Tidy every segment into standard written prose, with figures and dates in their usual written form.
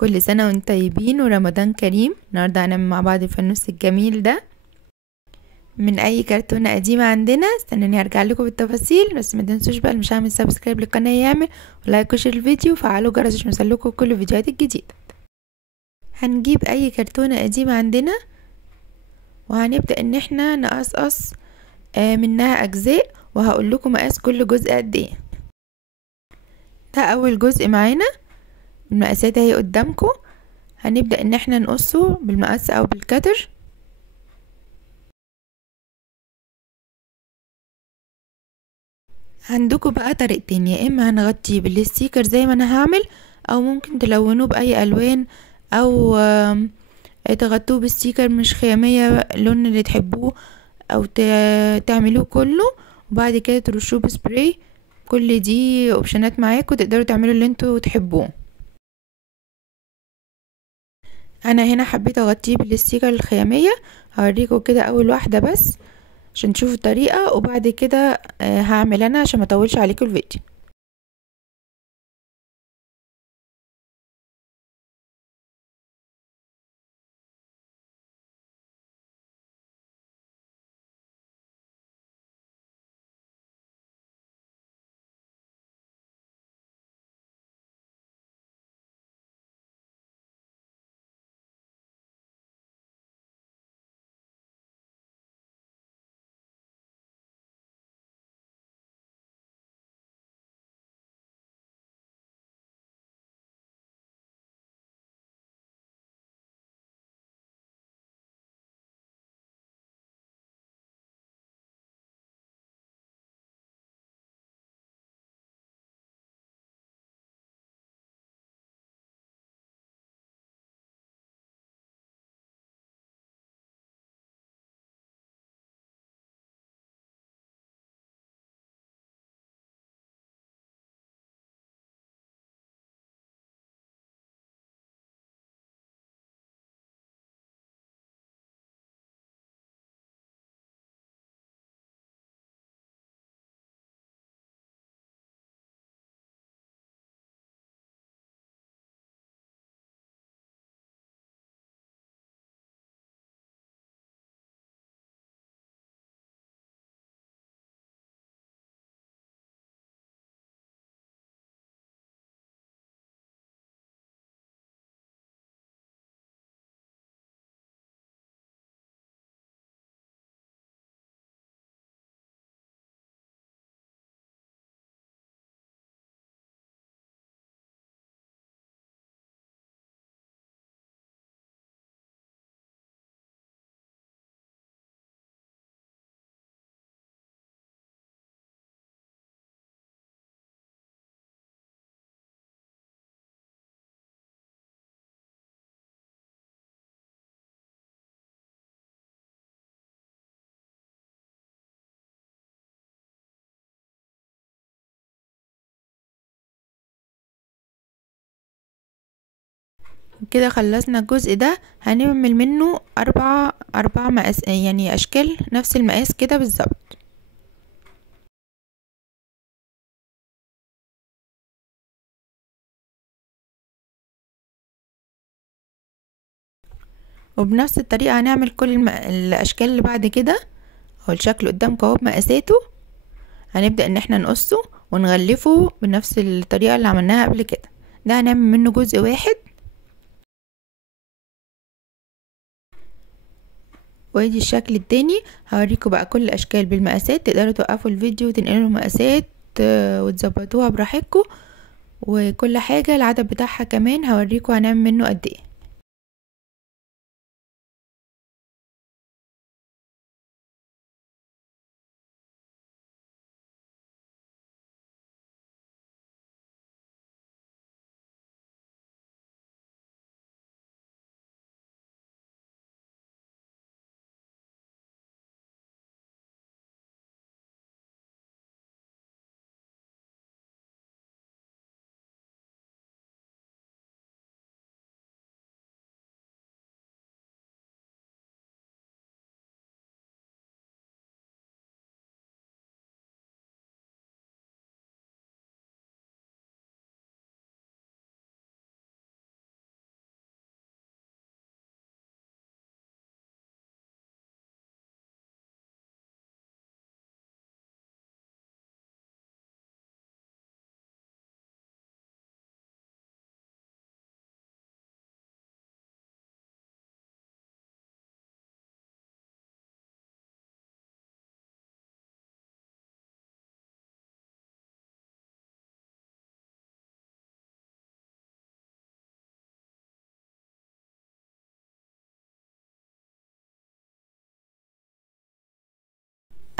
كل سنة وانتم طيبين ورمضان كريم. النهاردة هنعمل مع بعض الفانوس الجميل ده من اي كرتونة قديمة عندنا. استنوني هرجع لكم بالتفاصيل، بس ما تنسوش بقى اللي مش عامل سبسكرايب للقناة يعمل، ولايك وشير الفيديو وفعلوا الجرس عشان يوصلكوا كل الفيديوهات الجديدة. هنجيب اي كرتونة قديمة عندنا وهنبدأ ان احنا نقصقص منها اجزاء، وهقول لكم مقاس كل جزء قد ايه. ده اول جزء معانا، المقاسات اهي قدامكم. هنبدأ ان احنا نقصه بالمقص او بالكتر. عندكم بقى طريقتين، يا اما هنغطيه بالستيكر زي ما انا هعمل، او ممكن تلونوه باي الوان، او تغطوه بالستيكر مش خيامية اللون اللي تحبوه، او تعملوه كله وبعد كده ترشوه بسبراي. كل دي اوبشنات معاكم، تقدروا تعملوا اللي انتوا تحبوه. انا هنا حبيت اغطيه بالستيكر الخيامية. هوريكم كده اول واحدة بس عشان تشوفوا الطريقة، وبعد كده هعمل انا عشان ما اطولش عليكم الفيديو. كده خلصنا الجزء ده. هنعمل منه اربع مقاس، يعني اشكال نفس المقاس كده بالظبط. وبنفس الطريقة هنعمل كل الاشكال اللي بعد كده. هو الشكل قدامكم اهو بمقاساته. هنبدأ ان احنا نقصه ونغلفه بنفس الطريقة اللي عملناها قبل كده. ده هنعمل منه جزء واحد. وادي الشكل التاني. هوريكم بقى كل الاشكال بالمقاسات، تقدروا توقفوا الفيديو وتنقلوا المقاسات وتظبطوها براحتكم، وكل حاجة العدد بتاعها كمان هوريكم هنعمل منه قد ايه.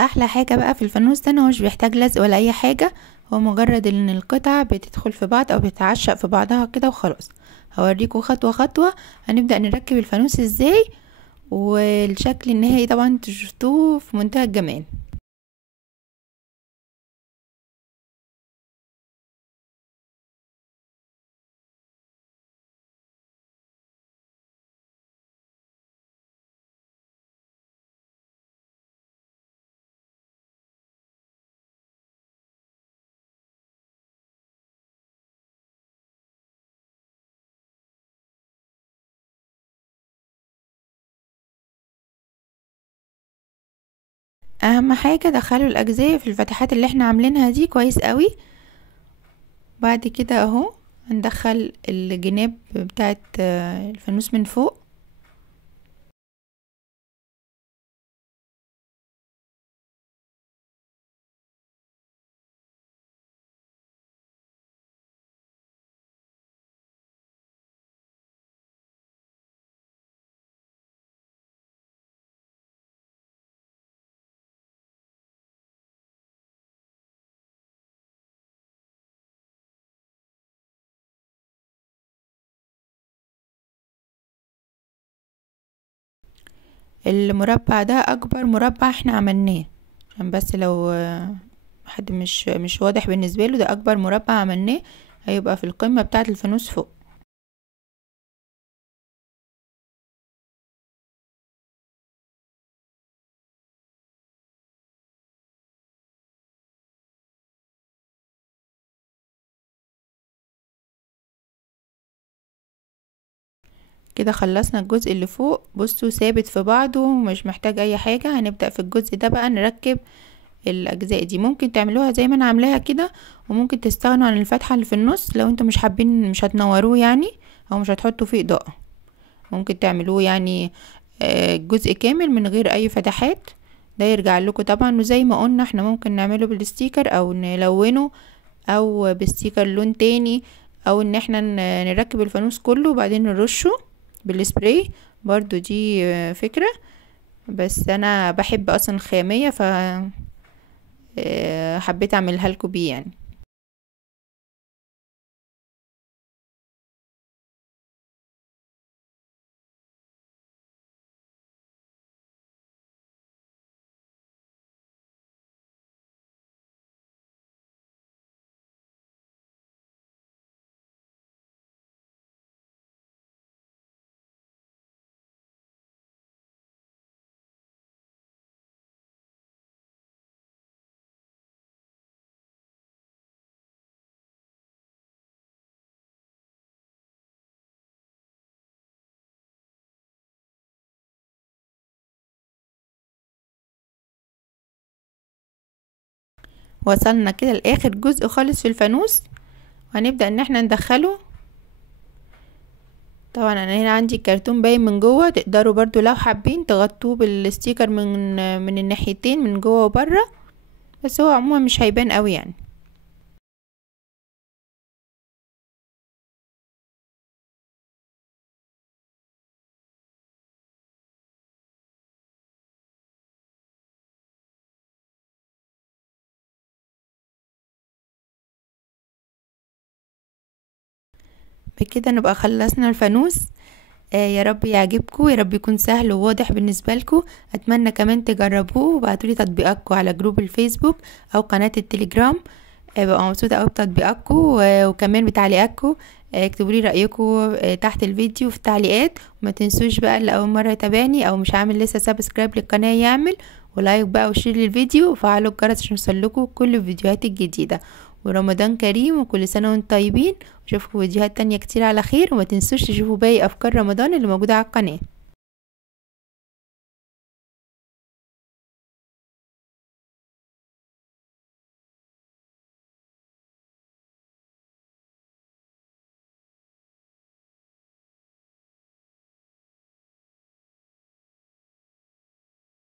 احلى حاجة بقى في الفانوس ده ان هو مش بيحتاج لزق ولا اي حاجة، هو مجرد ان القطع بتدخل في بعض او بتتعشق في بعضها كده وخلاص. هوريكم خطوة خطوة هنبدأ نركب الفانوس ازاي، والشكل النهائي طبعا شفتوه في منتهى الجمال. اهم حاجة دخلوا الاجزاء في الفتحات اللي احنا عاملينها دي كويس قوي. بعد كده اهو هندخل الجناب بتاعت الفانوس من فوق. المربع ده اكبر مربع احنا عملناه، عشان بس لو حد مش واضح بالنسبه له، ده اكبر مربع عملناه، هيبقى في القمه بتاعه الفانوس فوق. كده خلصنا الجزء اللي فوق، بصوا ثابت في بعضه ومش محتاج اي حاجه. هنبدا في الجزء ده بقى نركب الاجزاء دي. ممكن تعملوها زي ما انا عاملاها كده، وممكن تستغنوا عن الفتحه اللي في النص لو انتوا مش حابين، مش هتنوروه يعني، او مش هتحطوا فيه اضاءه. ممكن تعملوه يعني جزء كامل من غير اي فتحات، ده يرجع لكم طبعا. وزي ما قلنا احنا ممكن نعمله بالستيكر او نلونه، او بستيكر لون تاني، او ان احنا نركب الفانوس كله وبعدين نرشه بالسبراي برضو. دي فكرة، بس انا بحب اصلا الخامية ف حبيت اعملها لكم بيه يعني. وصلنا كده لاخر جزء خالص في الفانوس، وهنبدأ ان احنا ندخله. طبعا انا هنا عندي الكرتون باين من جوه، تقدروا برضو لو حابين تغطوه بالستيكر من الناحيتين من جوه وبره، بس هو عموما مش هيبان قوي يعني. بكده نبقى خلصنا الفانوس. يا رب يعجبكم، يا رب يكون سهل وواضح بالنسبه لكم. اتمنى كمان تجربوه وابعتولي تطبيقاتكم على جروب الفيسبوك او قناه التليجرام. ببقى مبسوطه قوي بتطبيقاتكم وكمان بتعليقاتكم. اكتبوا لي رايكم تحت الفيديو في التعليقات. وما تنسوش بقى اللي اول مره يتابعني او مش عامل لسه سبسكرايب للقناه يعمل، ولايك بقى وشير للفيديو وفعلوا الجرس عشان يوصلكوا كل الفيديوهات الجديده. ورمضان كريم وكل سنه وانتم طيبين، واشوفكم فيديوهات تانية كتير على خير. وما تنسوش تشوفوا باقي افكار رمضان اللي موجوده على القناه.